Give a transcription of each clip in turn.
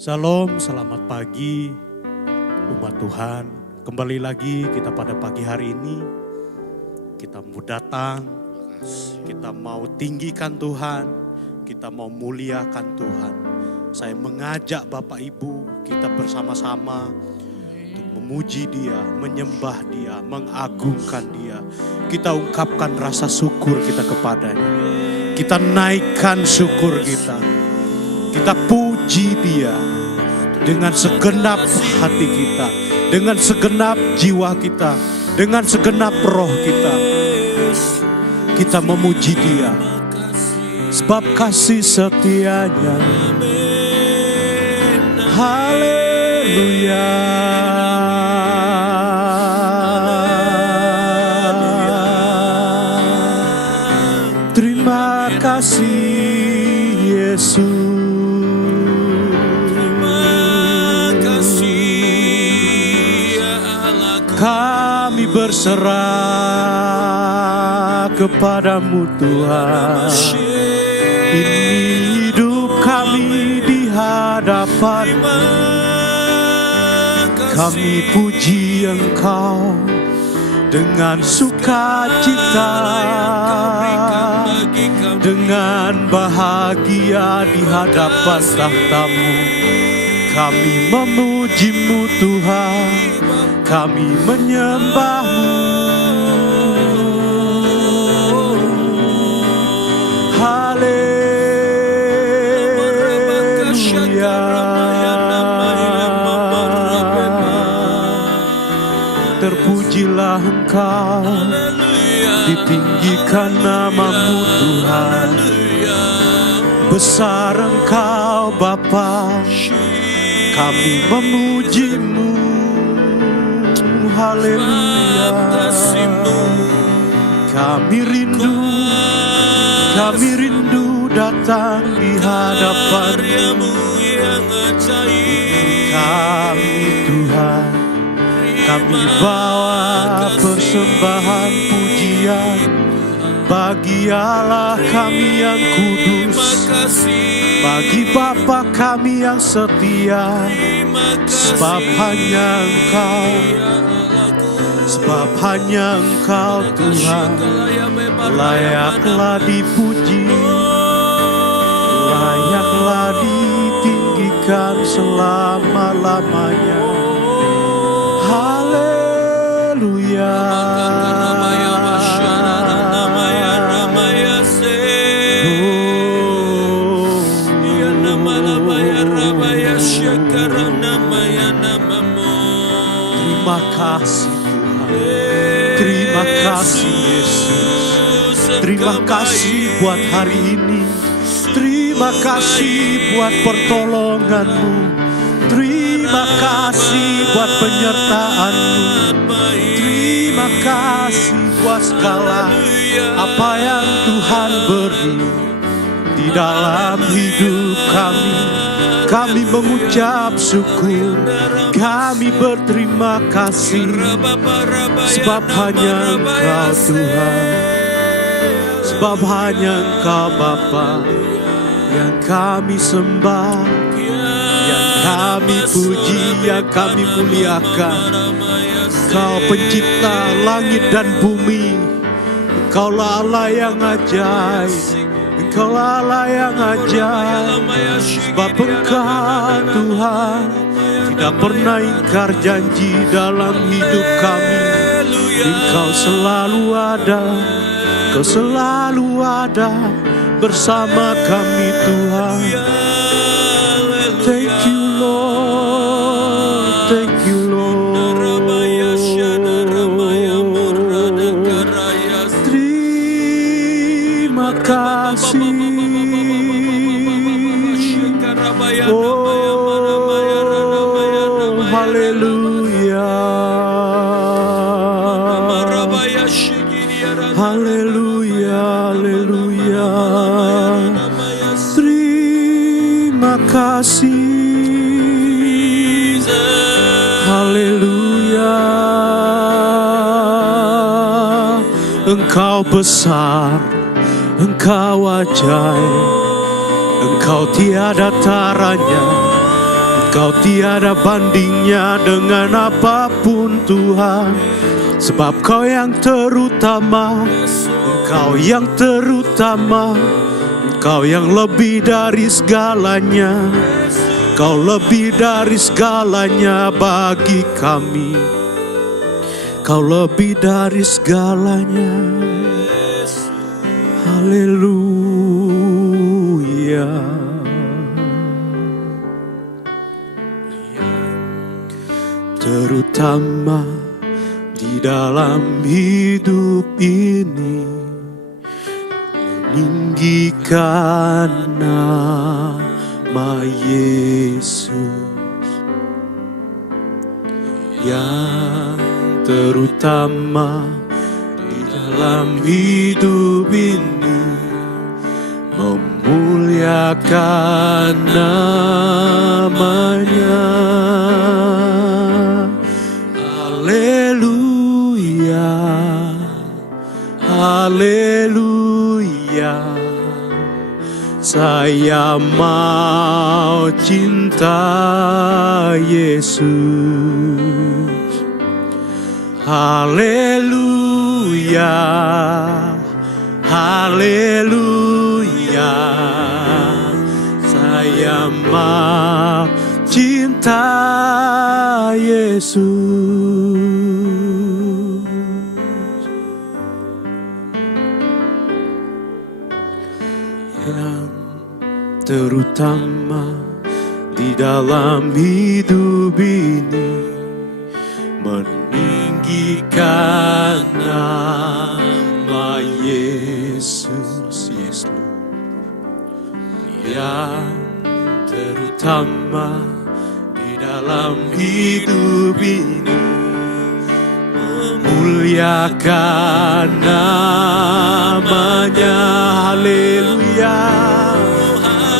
Shalom, selamat pagi umat Tuhan. Kembali lagi kita pada pagi hari ini. Kita mau datang, kita mau tinggikan Tuhan, kita mau muliakan Tuhan. Saya mengajak Bapak Ibu kita bersama-sama untuk memuji Dia, menyembah Dia, mengagungkan Dia. Kita ungkapkan rasa syukur kita kepadanya. Kita naikkan syukur kita. Kita puji Dia dengan segenap hati kita, dengan segenap jiwa kita, dengan segenap roh kita. Kita memuji Dia, sebab kasih setianya. Haleluya. Terima kasih Yesus. Kami berserah kepadamu Tuhan. Ini hidup kami di hadapan-Mu. Kami puji Engkau dengan sukacita, dengan bahagia di hadapan tahta-Mu. Kami memuji-Mu Tuhan, kami menyembah-Mu. Haleluya. Terpujilah Engkau, ditinggikan nama-Mu Tuhan. Besar Engkau Bapa, kami memuji-Mu. Haleluya. Kami rindu datang di hadapan-Mu. Kami Tuhan, kami bawa persembahan pujian bagi Allah kami yang kudus, bagi Bapa kami yang setia, sebab hanya Engkau Tuhan layaklah dipuji, layaklah ditinggikan selama-lamanya. Haleluya. Terima kasih Tuhan, terima kasih Yesus, terima kasih buat hari ini, terima kasih buat pertolongan-Mu, terima kasih buat penyertaan-Mu, terima kasih buat segala apa yang Tuhan beri di dalam hidup kami. Kami mengucap syukur, kami berterima kasih, sebab hanya Engkau Tuhan, sebab hanya Engkau Bapa yang kami sembah, yang kami puji, yang kami muliakan. Engkau pencipta langit dan bumi, Engkaulah Allah yang ajaib, Engkaulah Allah yang ajaib, sebab Engkau Tuhan tidak pernah ingkar janji dalam hidup kami. Engkau selalu ada, Engkau selalu ada bersama kami Tuhan. Thank you Lord, thank you Lord. Terima kasih. Oh, haleluya. Haleluya, haleluya. Terima kasih. Haleluya. Engkau besar, Engkau ajaib, Engkau tiada taranya, Kau tiada bandingnya dengan apapun Tuhan, sebab Kau yang terutama, Engkau yang terutama, Engkau yang lebih dari segalanya, Kau lebih dari segalanya bagi kami, Kau lebih dari segalanya. Haleluya. Terutama di dalam hidup ini, meninggikan nama Yesus. Yang terutama di dalam hidup ini, memuliakan namanya. Haleluya, haleluya. Saya mau cinta Yesus. Haleluya, haleluya. Saya mau cinta Yesus. Yang terutama di dalam hidup ini, meninggikan nama Yesus. Yes, Lord. Yang terutama di dalam hidup ini, memuliakan namanya. Haleluya,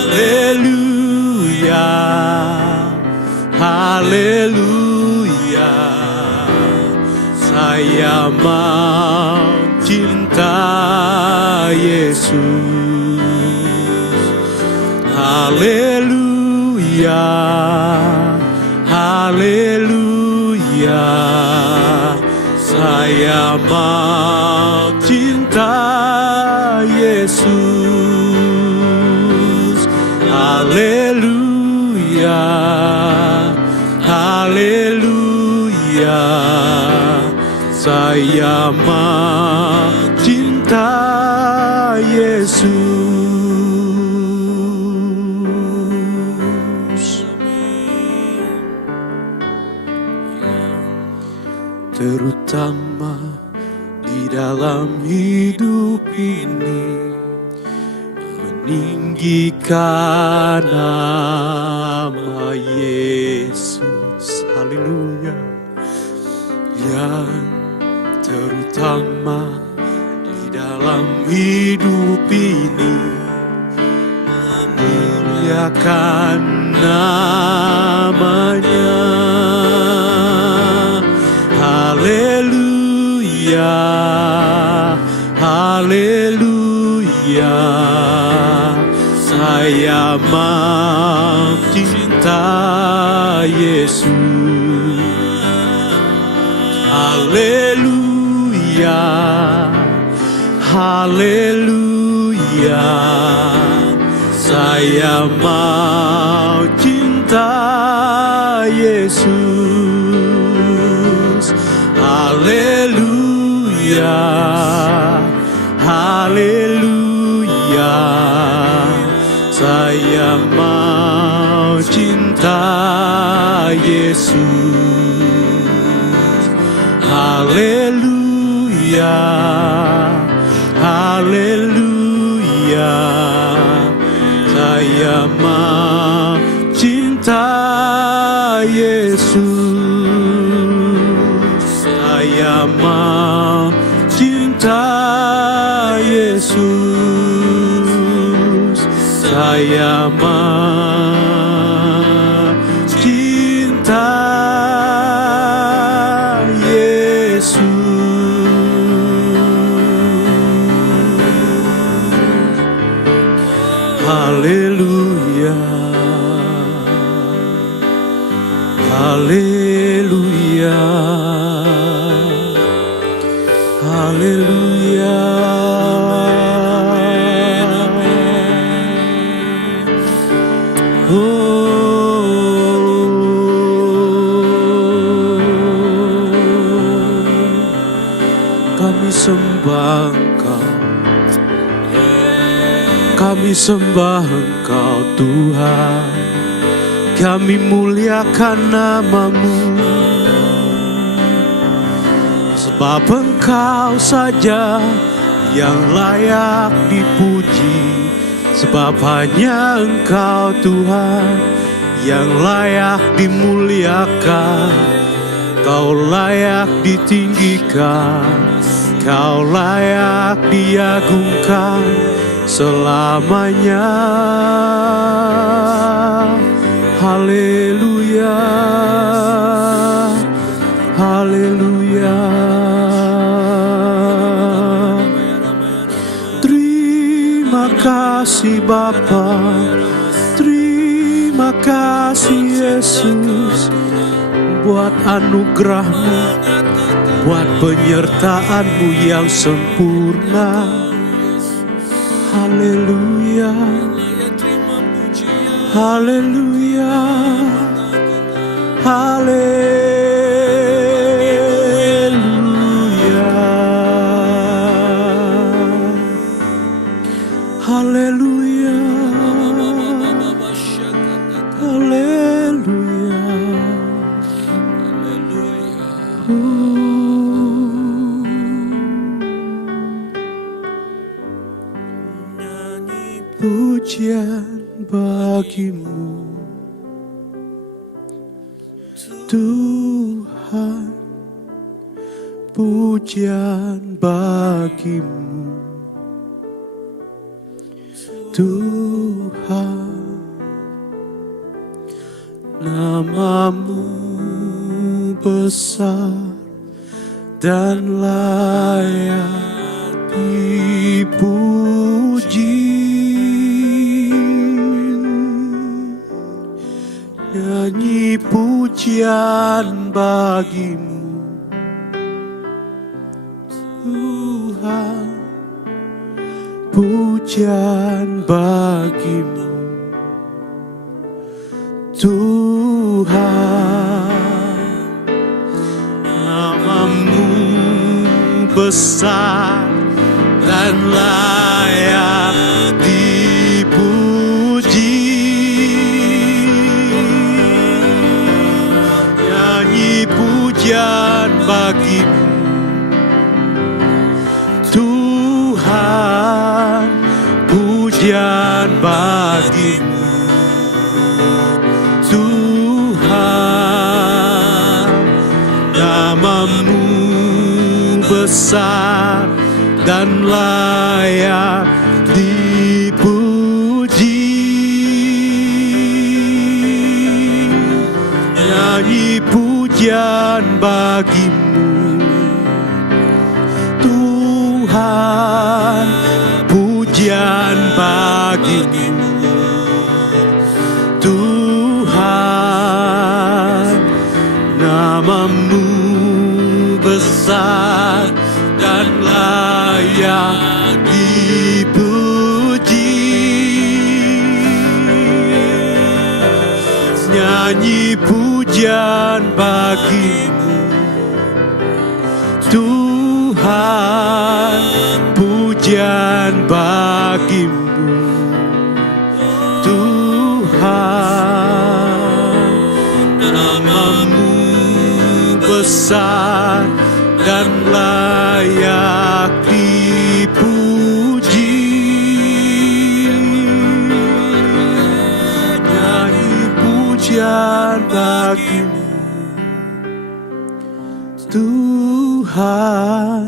haleluya, haleluya. Saya mau cinta Yesus. Haleluya, haleluya. Saya mau cinta Yesus. Haleluya, haleluya. Saya mau cinta Yesus. Terutama di dalam hidup ini, meninggikan nama Yesus. Haleluya. Yang terutama di dalam hidup ini, memuliakan namanya. Haleluya, haleluya. Saya mau cinta Yesus. Haleluya, haleluya. Saya mau cinta Yesus. Haleluya, haleluya. Saya mau cinta Yesus. Haleluya, haleluya. Saya mau cinta Yesus. Saya mau cinta Yesus. Saya mau cinta Yesus. Haleluya. Haleluya, haleluya. Kami sembah Engkau, kami sembah Engkau Tuhan, kami muliakan nama-Mu, sebab Engkau saja yang layak dipuji, sebab hanya Engkau Tuhan yang layak dimuliakan, Kau layak ditinggikan, Kau layak diagungkan selamanya. Haleluya, haleluya. Terima kasih Bapa, terima kasih Yesus, buat anugerah-Mu, buat penyertaan-Mu yang sempurna. Haleluya, haleluya, haleluya, haleluya, haleluya. Nyanyi pujian bagi-Mu Tuhan, pujian bagi-Mu Tuhan, nama-Mu besar dan layak dipuji. Nyanyi pujian bagi-Mu Tuhan, pujian bagi-Mu Tuhan, nama-Mu besar dan layak dipuji. Nyanyi pujian bagi-Mu Tuhan, pujian bagi-Mu Tuhan, nama-Mu besar dan layak dipuji. Nyanyi pujian bagi-Mu Tuhan, pujian bagi-Mu Tuhan, nama-Mu besar dan layak dipuji. Nyanyi pujian bagi-Mu Tuhan, pujian bagi-Mu Tuhan, nama-Mu besar dan layak dipuji. Nyanyi pujian bagi-Mu Tuhan,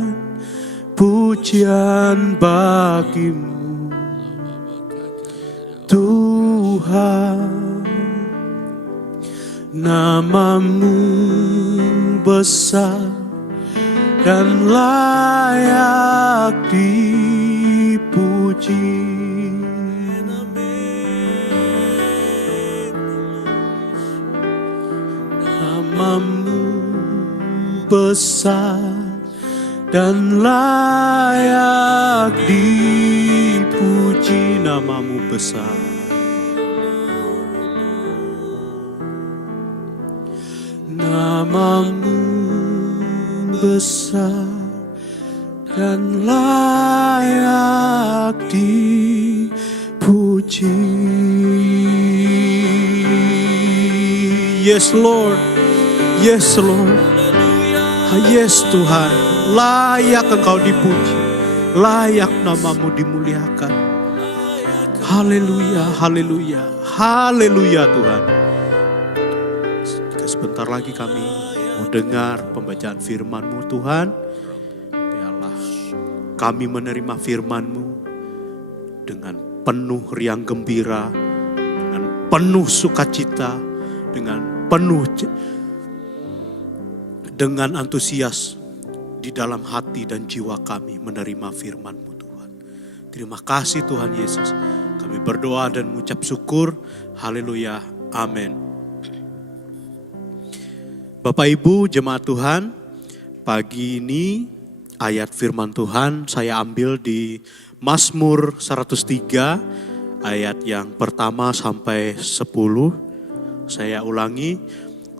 pujian bagi-Mu Tuhan, nama-Mu besar dan layak dipuji. Namamu besar dan layak dipuji. Namamu besar, namamu besar dan layak dipuji. Yes Lord, yes Lord, yes Tuhan, layak Engkau dipuji, layak namamu dimuliakan. Haleluya, haleluya, haleluya Tuhan. Sebentar lagi kami mau dengar pembacaan firman-Mu Tuhan. Biarlah kami menerima firman-Mu dengan penuh riang gembira, dengan penuh sukacita, dengan penuh dengan antusias di dalam hati dan jiwa kami menerima firman-Mu Tuhan. Terima kasih Tuhan Yesus. Kami berdoa dan mengucap syukur. Haleluya. Amin. Bapak Ibu jemaat Tuhan, pagi ini ayat firman Tuhan saya ambil di Mazmur 103 ayat yang pertama sampai 10. Saya ulangi,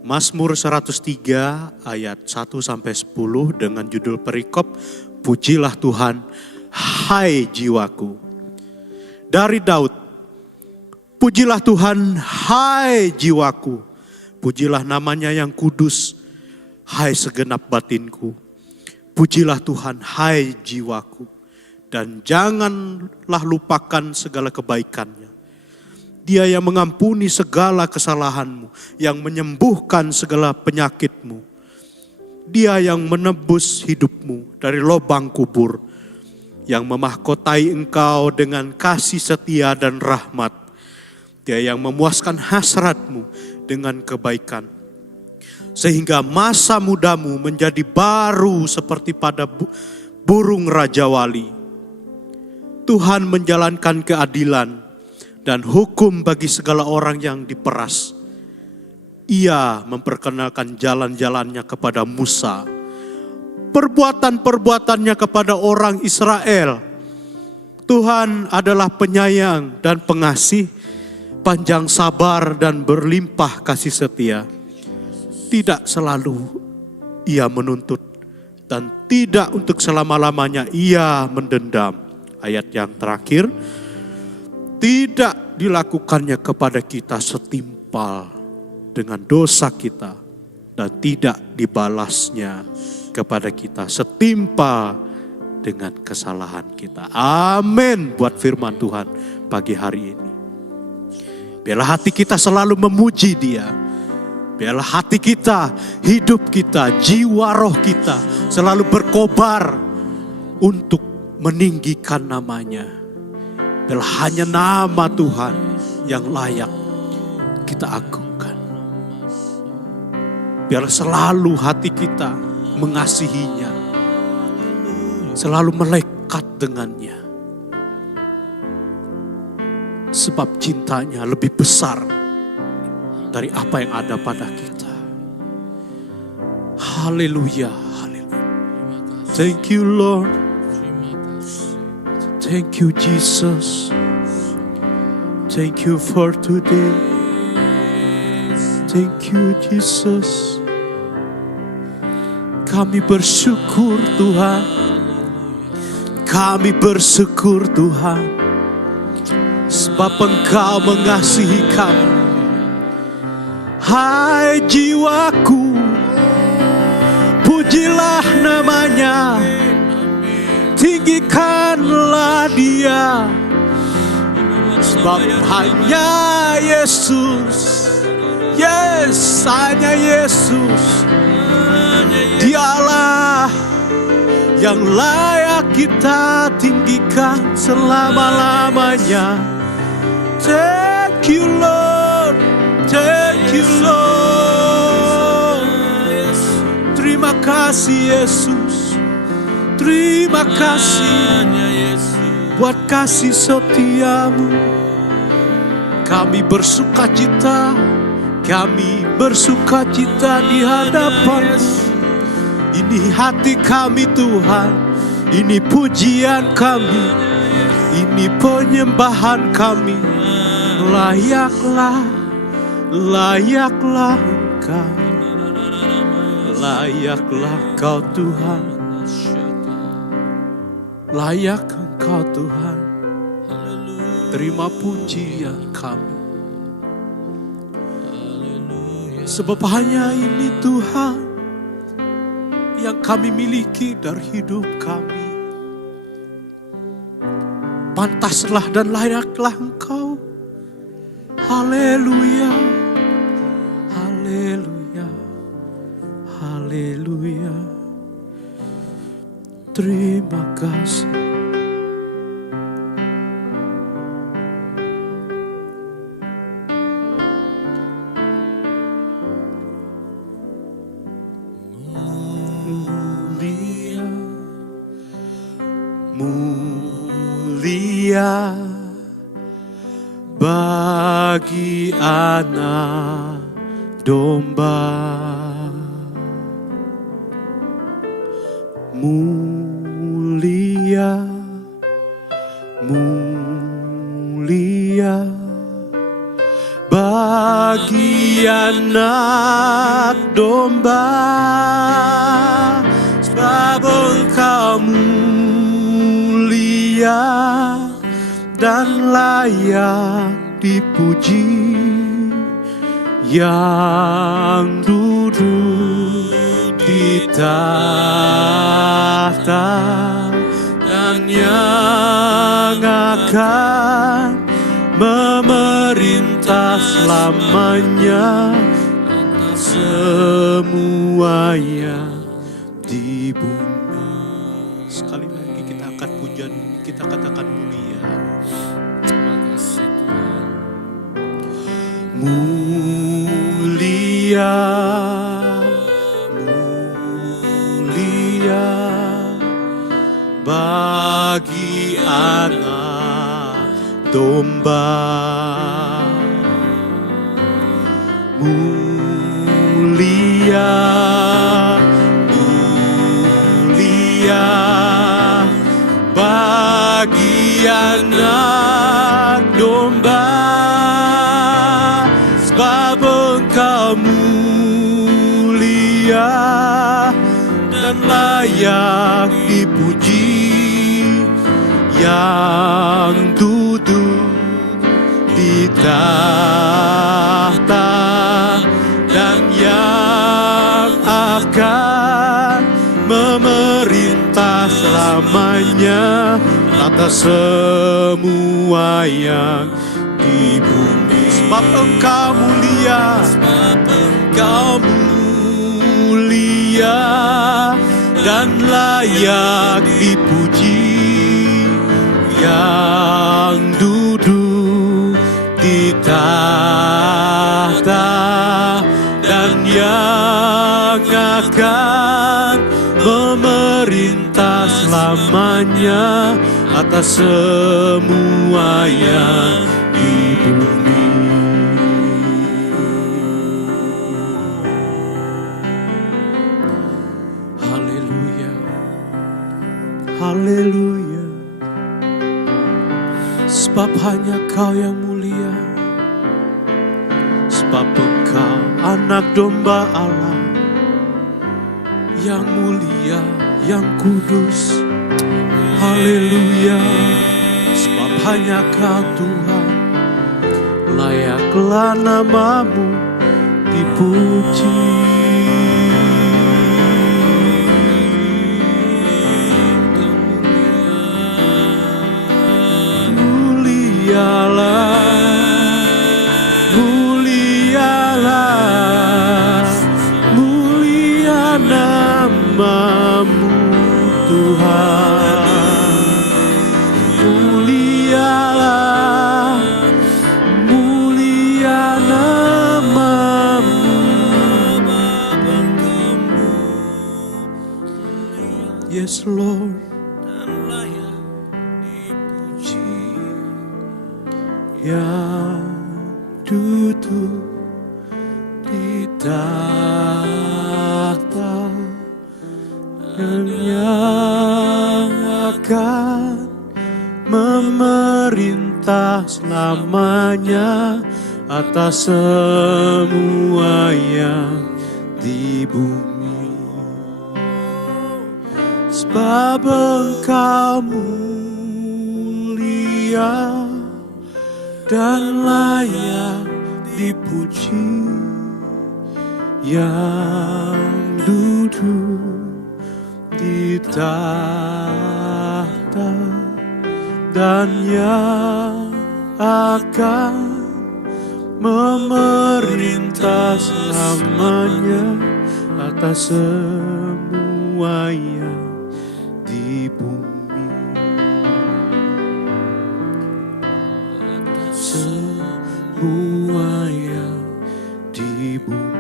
Mazmur 103 ayat 1 sampai 10 dengan judul perikop, Pujilah Tuhan, hai jiwaku. Dari Daud, pujilah Tuhan, hai jiwaku. Pujilah namanya yang kudus, hai segenap batinku. Pujilah Tuhan, hai jiwaku. Dan janganlah lupakan segala kebaikannya. Dia yang mengampuni segala kesalahanmu, yang menyembuhkan segala penyakitmu. Dia yang menebus hidupmu dari lubang kubur, yang memahkotai engkau dengan kasih setia dan rahmat. Dia yang memuaskan hasratmu dengan kebaikan, sehingga masa mudamu menjadi baru seperti pada burung Raja Wali. Tuhan menjalankan keadilan dan hukum bagi segala orang yang diperas. Ia memperkenalkan jalan-jalannya kepada Musa, perbuatan-perbuatannya kepada orang Israel. Tuhan adalah penyayang dan pengasih, panjang sabar dan berlimpah kasih setia. Tidak selalu ia menuntut dan tidak untuk selama-lamanya ia mendendam. Ayat yang terakhir, tidak dilakukannya kepada kita setimpal dengan dosa kita dan tidak dibalasnya kepada kita setimpal dengan kesalahan kita. Amin buat firman Tuhan pagi hari ini. Biarlah hati kita selalu memuji Dia. Biarlah hati kita, hidup kita, jiwa roh kita selalu berkobar untuk meninggikan namanya. Biarlah hanya nama Tuhan yang layak kita agungkan. Biarlah selalu hati kita mengasihinya, selalu melekat dengannya. Sebab cintanya lebih besar dari apa yang ada pada kita. Haleluya, haleluya. Thank you Lord. Thank you Jesus. Thank you for today. Thank you Jesus. Kami bersyukur Tuhan. Kami bersyukur Tuhan. Sebab Engkau mengasihi kami. Hai jiwaku, pujilah namanya, tinggikanlah Dia. Sebab hanya Yesus, yes, hanya Yesus, Dialah yang layak kita tinggikan selama-lamanya. Thank you Lord, thank you Lord. Terima kasih Yesus, terima kasih buat kasih setiamu. Kami bersukacita Kami bersuka cita di hadapan. Ini hati kami Tuhan, ini pujian kami, ini penyembahan kami. Layaklah, layaklah Engkau, layaklah Kau Tuhan, layak Engkau Tuhan. Terima pujian kami. Sebab hanya ini Tuhan yang kami miliki dari hidup kami. Pantaslah dan layaklah Engkau. Haleluya, haleluya, haleluya. Terima kasih. Mulia bagi anak domba, mulia, mulia bagi anak domba, sebab Engkau mulia dan layak dipuji, yang duduk di tahta dan yang akan memerintah selamanya atas semua yang di bumi. Sekali lagi kita angkat pujian, kita katakan mulia. Terima kasih Tuhan. Mulia, mulia bagi anak domba, mulia, mulia bagi anak domba, sebab Engkau mulia dan layak dipuji, yang duduk di tahta dan yang akan memerintah selamanya atas semua yang di bumi. Sebab Engkau mulia, sebab Engkau mulia dan layak dipuji, yang duduk di tahta dan yang akan memerintah selamanya atas semua yang di bumi. Haleluya, haleluya. Sebab hanya Kau yang mulia, sebab Engkau anak domba Allah yang mulia, yang kudus. Haleluya. Sebab hanya Kau Tuhan, layaklah namamu dipuji. Mulialah, mulialah, mulia namamu Tuhan. Mulialah, mulia namamu. Yes Lord. Yang duduk tahta dan yang akan memerintah selamanya atas semua yang di bumi. Sebab Engkau mulia dan layak dipuji, yang duduk di tahta dan yang akan memerintah selamanya atas semua yang di bumi. Atas semua yang di bumi.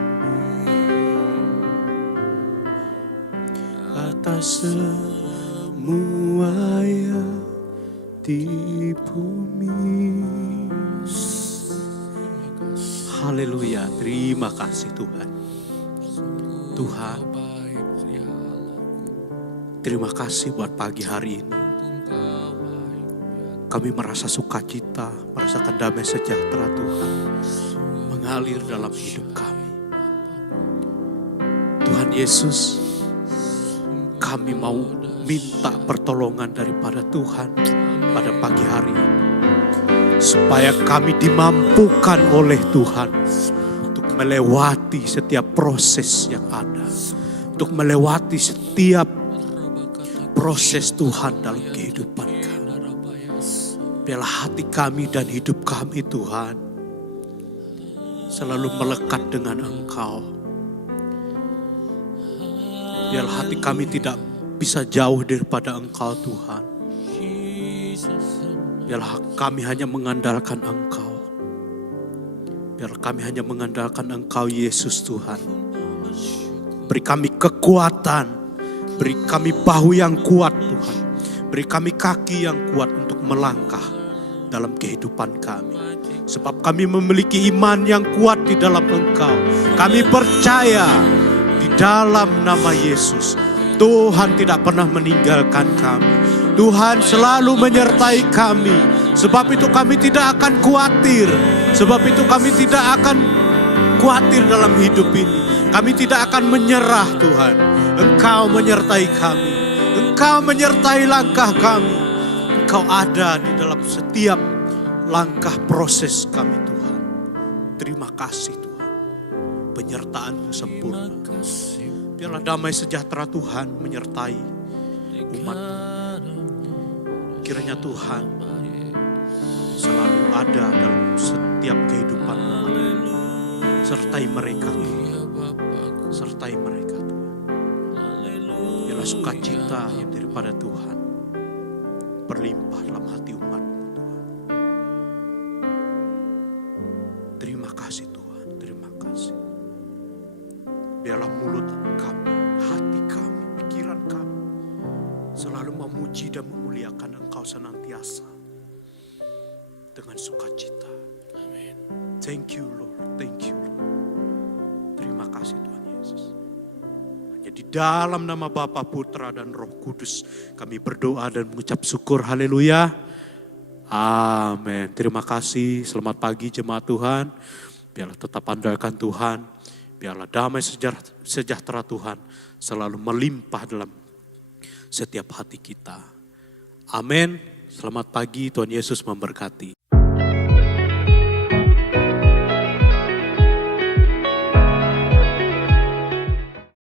Atas semua yang di bumi. Haleluya, terima kasih Tuhan. Tuhan, terima kasih buat pagi hari ini. Kami merasa sukacita, merasakan damai sejahtera Tuhan mengalir dalam hidup kami. Tuhan Yesus, kami mau minta pertolongan daripada Tuhan pada pagi hari ini. Supaya kami dimampukan oleh Tuhan untuk melewati setiap proses yang ada. Untuk melewati setiap proses Tuhan dalam kehidupan kami. Biarlah hati kami dan hidup kami Tuhan selalu melekat dengan Engkau. Biarlah hati kami tidak bisa jauh daripada Engkau Tuhan. Biarlah kami hanya mengandalkan Engkau. Biarlah kami hanya mengandalkan Engkau Yesus Tuhan. Beri kami kekuatan. Beri kami bahu yang kuat Tuhan. Beri kami kaki yang kuat untuk melangkah dalam kehidupan kami. Sebab kami memiliki iman yang kuat di dalam Engkau. Kami percaya di dalam nama Yesus. Tuhan tidak pernah meninggalkan kami. Tuhan selalu menyertai kami. Sebab itu kami tidak akan khawatir. Sebab itu kami tidak akan khawatir dalam hidup ini. Kami tidak akan menyerah Tuhan. Engkau menyertai kami. Engkau menyertai langkah kami. Engkau ada di dalam setiap langkah proses kami Tuhan. Terima kasih Tuhan. Penyertaan-Mu sempurna. Biarlah damai sejahtera Tuhan menyertai umat-Mu. Kiranya Tuhan selalu ada dalam setiap kehidupan umat. Sertai mereka Tuhan. Sertai mereka Tuhan. Biarlah sukacita yang daripada Tuhan berlimpah dalam hati umat-Mu Tuhan. Terima kasih Tuhan. Terima kasih. Biarlah mulut kami, hati kami, pikiran kami selalu memuji dan memuliakan Engkau senantiasa dengan sukacita. Amin. Thank you Lord, thank you Lord. Terima kasih Tuhan Yesus. Hanya di dalam nama Bapa, Putra dan Roh Kudus kami berdoa dan mengucap syukur. Haleluya. Amin. Terima kasih. Selamat pagi jemaat Tuhan. Biarlah tetap andalkan Tuhan. Biarlah damai sejahtera Tuhan selalu melimpah dalam setiap hati kita. Amin. Selamat pagi, Tuhan Yesus memberkati.